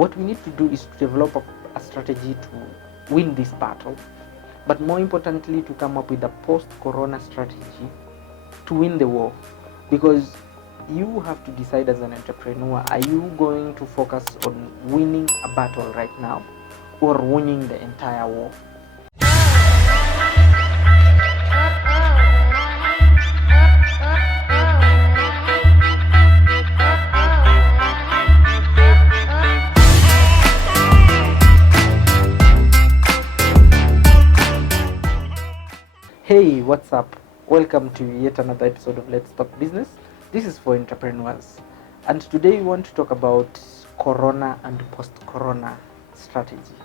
What we need to do is to develop a strategy to win this battle, but more importantly, to come up with a post-corona strategy to win the war. Because you have to decide as an entrepreneur, are you going to focus on winning a battle right now or winning the entire war? Hey, what's up? Welcome to yet another episode of Let's Talk Business. This is for entrepreneurs, and today we want to talk about Corona and post-Corona strategy.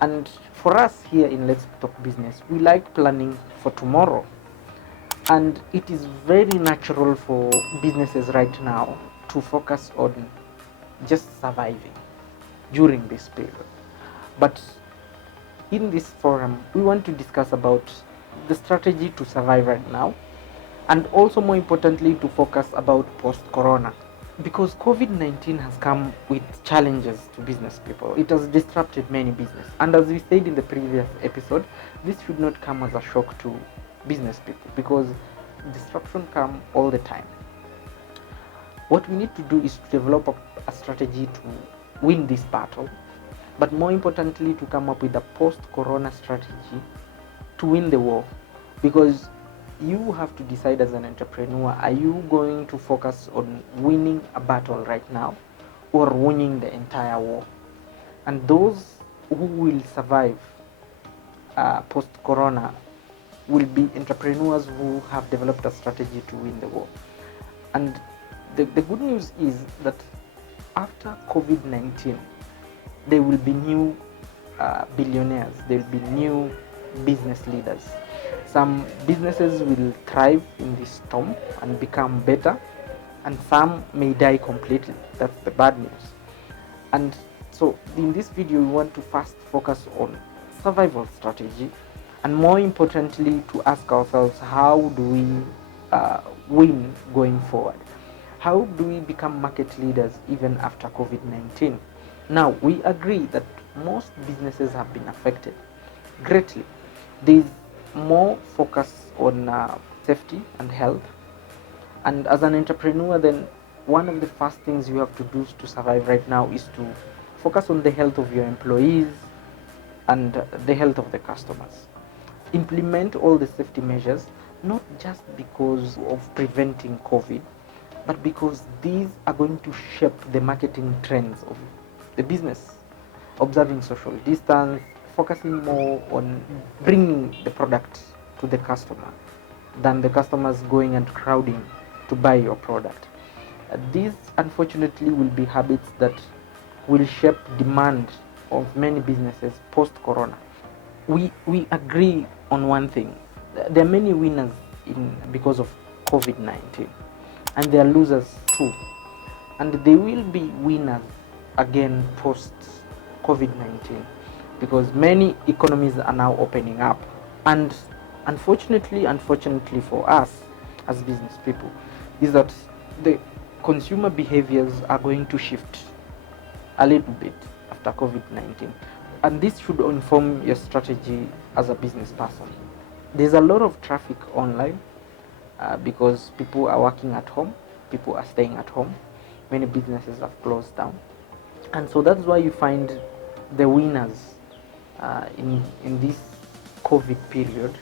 And for us here in Let's Talk Business, we like planning for tomorrow, and it is very natural for businesses right now to focus on just surviving during this period. But in this forum, we want to discuss about the strategy to survive right now, and also more importantly to focus about post-corona, because COVID-19 has come with challenges to business people. It has disrupted many business, and as we said in the previous episode, this should not come as a shock to business people because disruption come all the time. What we need to do is to develop a strategy to win this battle, but more importantly to come up with a post-corona strategy to win the war. Because you have to decide as an entrepreneur, are you going to focus on winning a battle right now or winning the entire war? And those who will survive post-corona will be entrepreneurs who have developed a strategy to win the war. And the good news is that after COVID-19, there will be new billionaires, there will be new business leaders. Some businesses will thrive in this storm and become better, and some may die completely. That's the bad news. And so in this video, we want to first focus on survival strategy, and more importantly to ask ourselves, how do we win going forward? How do we become market leaders even after COVID-19? Now, we agree that most businesses have been affected greatly. There's more focus on safety and health, and as an entrepreneur, then one of the first things you have to do to survive right now is to focus on the health of your employees and the health of the customers. Implement all the safety measures, not just because of preventing COVID, but because these are going to shape the marketing trends of the business. Observing social distance, focusing more on bringing the product to the customer than the customers going and crowding to buy your product. These unfortunately will be habits that will shape demand of many businesses post-corona. We agree on one thing: there are many winners because of COVID-19, and there are losers too, and there will be winners again post COVID-19, because many economies are now opening up. And unfortunately for us as business people, is that the consumer behaviors are going to shift a little bit after COVID-19, and this should inform your strategy as a business person. There's a lot of traffic online because people are working at home, people are staying at home, many businesses have closed down, and so that's why you find the winners in this COVID period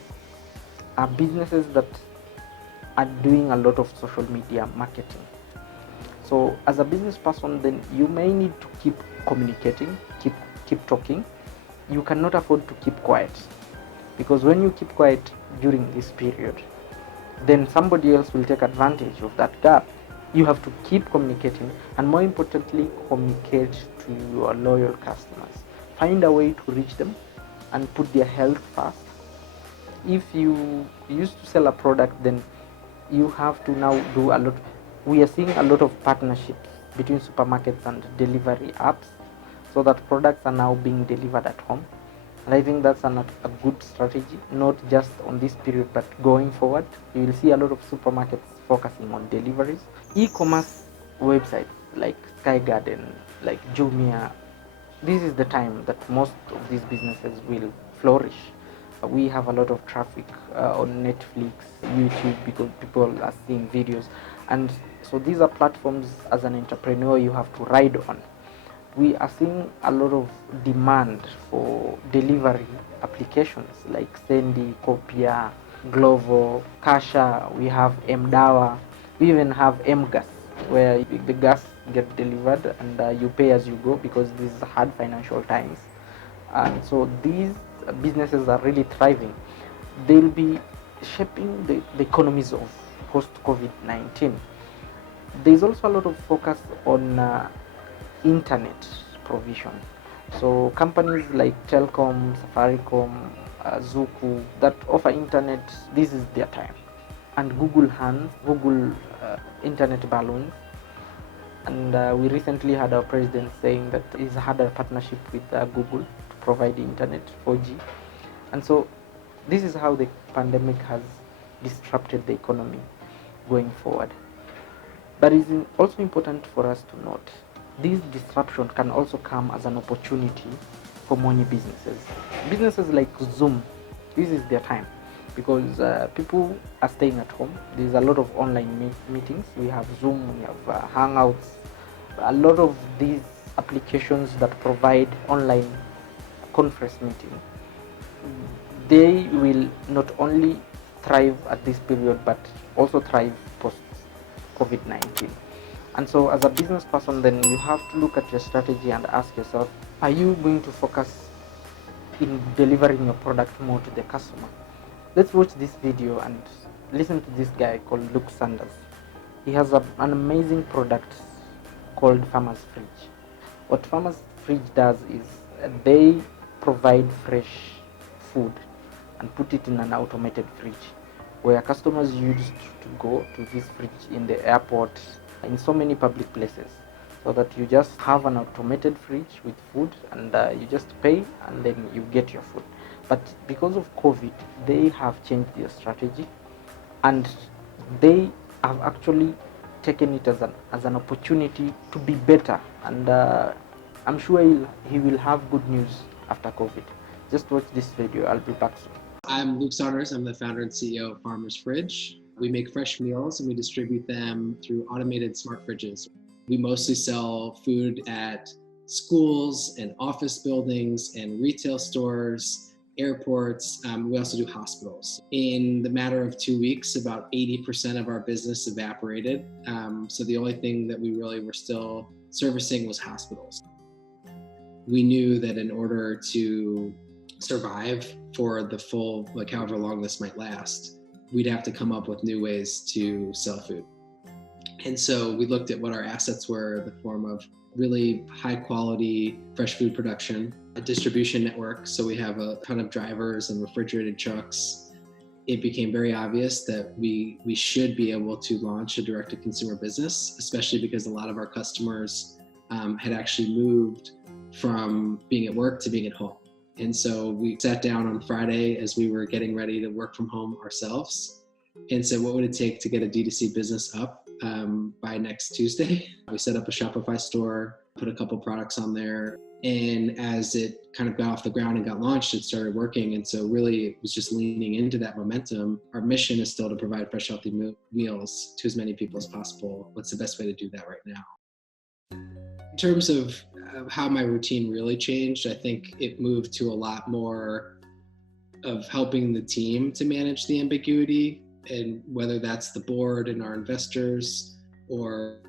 are businesses that are doing a lot of social media marketing. So as a business person, then you may need to keep communicating, keep talking. You cannot afford to keep quiet, because when you keep quiet during this period, then somebody else will take advantage of that gap. You have to keep communicating, and more importantly, communicate to your loyal customers. Find a way to reach them and put their health first. If you used to sell a product, then you have to now do a lot. We are seeing a lot of partnerships between supermarkets and delivery apps, so that products are now being delivered at home. And I think that's a good strategy, not just on this period, but going forward. You will see a lot of supermarkets focusing on deliveries. E-commerce websites like Sky Garden, like Jumia, this is the time that most of these businesses will flourish. We have a lot of traffic on Netflix, YouTube, because people are seeing videos, and so these are platforms as an entrepreneur you have to ride on. We are seeing a lot of demand for delivery applications like Sendi, Copia, Glovo, Kasha. We have Mdawa. We even have Mgas, where the gas get delivered and you pay as you go, because these are hard financial times. And so these businesses are really thriving. They'll be shaping the economies of post COVID-19. There's also a lot of focus on internet provision. So companies like Telcom, Safaricom, Zuku that offer internet, this is their time. And Google internet balloons. And we recently had our president saying that he's had a partnership with Google to provide the internet 4G. And so this is how the pandemic has disrupted the economy going forward. But it's also important for us to note this disruption can also come as an opportunity for many businesses. Businesses like Zoom, this is their time, because people are staying at home. There's a lot of online meetings. We have Zoom, we have Hangouts, a lot of these applications that provide online conference meeting. They will not only thrive at this period, but also thrive post COVID-19. And so as a business person, then you have to look at your strategy and ask yourself, are you going to focus in delivering your product more to the customer? Let's watch this video and listen to this guy called Luke Sanders. He has an amazing product called Farmer's Fridge. What Farmer's Fridge does is they provide fresh food and put it in an automated fridge, where customers used to go to this fridge in the airport, in so many public places, so that you just have an automated fridge with food, and you just pay and then you get your food. But because of COVID, they have changed their strategy, and they have actually taken it as an opportunity to be better. And I'm sure he will have good news after COVID. Just watch this video. I'll be back soon. I'm Luke Saunders. I'm the founder and CEO of Farmer's Fridge. We make fresh meals and we distribute them through automated smart fridges. We mostly sell food at schools and office buildings and retail stores, airports. We also do hospitals. In the matter of 2 weeks, about 80% of our business evaporated. So the only thing that we really were still servicing was hospitals. We knew that in order to survive for the full, like however long this might last, we'd have to come up with new ways to sell food. And so we looked at what our assets were, the form of really high quality fresh food production, a distribution network. So we have a ton of drivers and refrigerated trucks. It became very obvious that we should be able to launch a direct to consumer business, especially because a lot of our customers had actually moved from being at work to being at home. And so we sat down on Friday as we were getting ready to work from home ourselves and said, what would it take to get a D2C business up by next Tuesday? We set up a Shopify store, put a couple products on there. And as it kind of got off the ground and got launched, it started working. And so really it was just leaning into that momentum. Our mission is still to provide fresh, healthy meals to as many people as possible. What's the best way to do that right now? In terms of how my routine really changed, I think it moved to a lot more of helping the team to manage the ambiguity, and whether that's the board and our investors or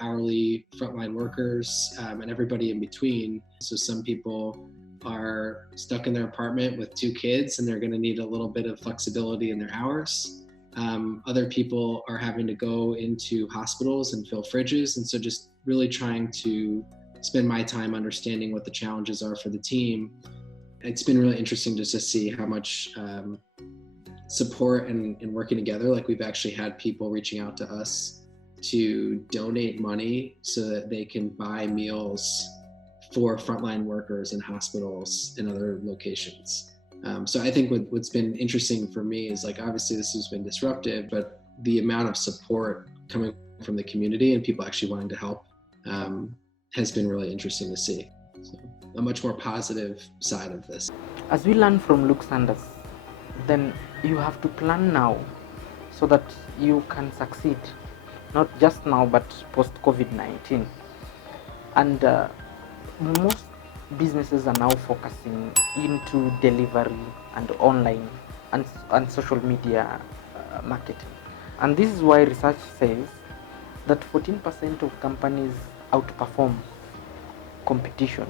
hourly frontline workers and everybody in between. So some people are stuck in their apartment with 2 kids and they're going to need a little bit of flexibility in their hours. Other people are having to go into hospitals and fill fridges. And so just really trying to spend my time understanding what the challenges are for the team. It's been really interesting just to see how much support and working together. Like we've actually had people reaching out to us to donate money so that they can buy meals for frontline workers in hospitals and other locations. So I think what's been interesting for me is, like, obviously this has been disruptive, but the amount of support coming from the community and people actually wanting to help has been really interesting to see. So, a much more positive side of this. As we learn from Luke Sanders, then you have to plan now so that you can succeed, not just now but post COVID-19. And most businesses are now focusing into delivery and online and social media marketing. And this is why research says that 14% of companies outperform competition,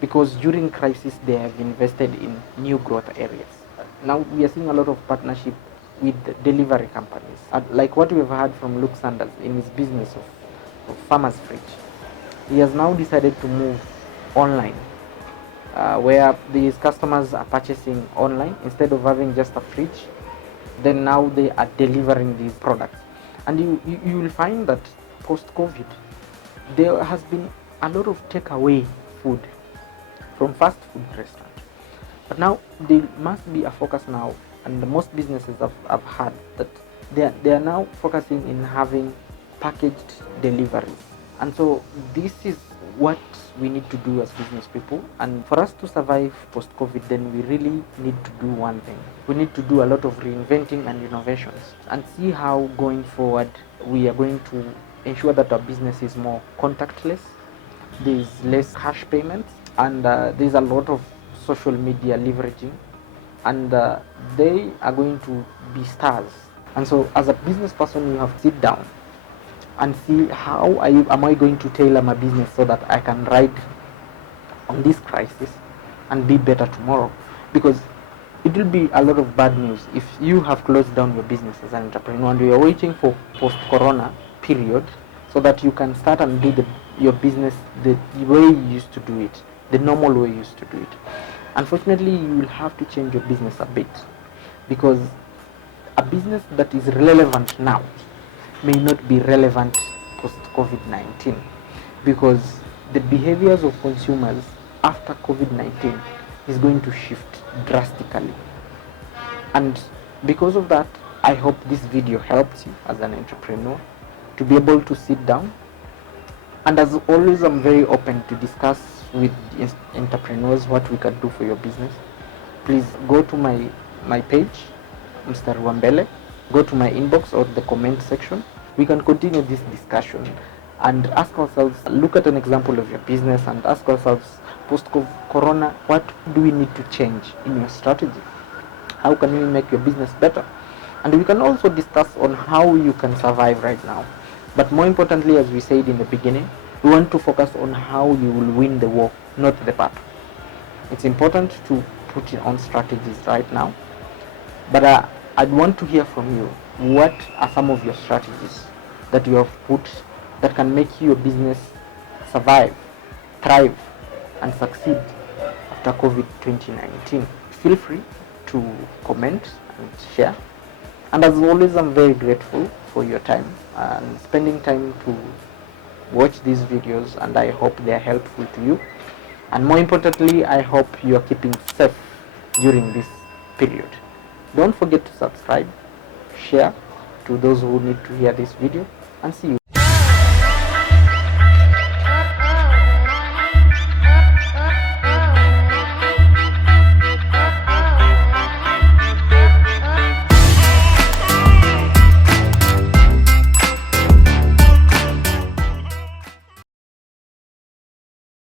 because during crisis they have invested in new growth areas. Now we are seeing a lot of partnership with delivery companies, like what we have heard from Luke Sanders in his business of Farmer's Fridge. He has now decided to move online, where these customers are purchasing online instead of having just a fridge. Then now they are delivering these products, and you will find that post-COVID there has been a lot of takeaway food from fast food restaurants. But now there must be a focus now, and most businesses have had that they are now focusing in having packaged deliveries. And so this is what we need to do as business people. And for us to survive post-COVID, then we really need to do one thing. We need to do a lot of reinventing and innovations, and see how going forward we are going to ensure that our business is more contactless, there's less cash payments, and there's a lot of social media leveraging, and they are going to be stars. And so as a business person, you have to sit down and see how am I going to tailor my business so that I can ride on this crisis and be better tomorrow. Because it will be a lot of bad news if you have closed down your business as an entrepreneur and you are waiting for post-corona period so that you can start and do your business the way you used to do it, the normal way you used to do it. Unfortunately, you will have to change your business a bit, because a business that is relevant now may not be relevant post COVID-19, because the behaviors of consumers after COVID-19 is going to shift drastically. And because of that, I hope this video helps you as an entrepreneur to be able to sit down. And as always, I'm very open to discuss with entrepreneurs what we can do for your business. Please go to my page, Mr. Wambele, go to my inbox or the comment section. We can continue this discussion and ask ourselves, look at an example of your business and ask ourselves, post-corona, what do we need to change in your strategy? How can we make your business better? And we can also discuss on how you can survive right now. But more importantly, as we said in the beginning, we want to focus on how you will win the war, not the battle. It's important to put on strategies right now, but I'd want to hear from you. What are some of your strategies that you have put that can make your business survive, thrive, and succeed after COVID-19? Feel free to comment and share. And as always, I'm very grateful for your time and spending time to watch these videos, and I hope they are helpful to you. And more importantly, I hope you are keeping safe during this period. Don't forget to subscribe, share to those who need to hear this video, and see you.